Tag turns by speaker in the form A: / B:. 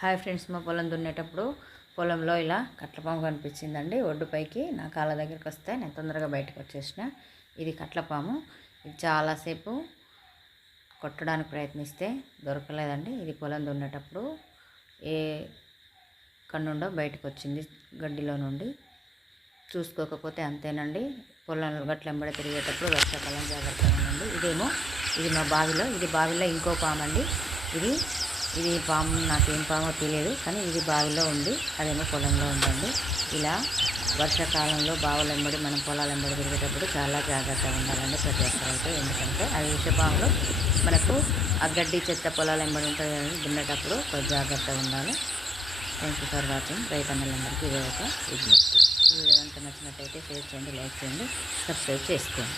A: Hi friends మా పొలం దున్నేటప్పుడు పొలంలో ఇలా కట్లపాము కనిపించిందండి. ఒడ్డుపైకి నా కాళ్ళ దగ్గరికి వస్తే నేను తొందరగా బయటకు వచ్చేసిన. ఇది కట్లపాము. ఇది చాలాసేపు కొట్టడానికి ప్రయత్నిస్తే దొరకలేదండి. ఇది పొలం దున్నేటప్పుడు ఏ కన్నుండో బయటకు వచ్చింది గడ్డిలో నుండి. చూసుకోకపోతే అంతేనండి. పొలం గట్లంబడి తిరిగేటప్పుడు వర్షాకాలం జాగ్రత్తగా ఉండండి. ఇదేమో ఇది మా బావిలో ఇది బావిలో ఇంకో పాము అండి. ఇది ఇది పాము నాకేం పామో తెలియదు కానీ ఇది బావిలో ఉంది. అదేమో పొలంలో ఉందండి. ఇలా వర్షాకాలంలో బావుల వెంబడి మనం పొలాల వెంబడి తిరిగేటప్పుడు చాలా జాగ్రత్తగా ఉండాలండి ప్రతి ఒక్కరైతే. ఎందుకంటే అది విషపాములు మనకు ఆ గడ్డి చెత్త పొలాల వెంబడి ఉంటుంది దున్నేటప్పుడు కొంచెం జాగ్రత్తగా ఉండాలి. థ్యాంక్ యూ ఫర్ వాచింగ్ రైతన్నలందరికీ ఇదే ఒక విజ్ఞప్తి ఈ వీడియో కనుక నచ్చినట్టయితే షేర్ చేయండి లైక్ చేయండి సబ్స్క్రైబ్ చేసుకోండి.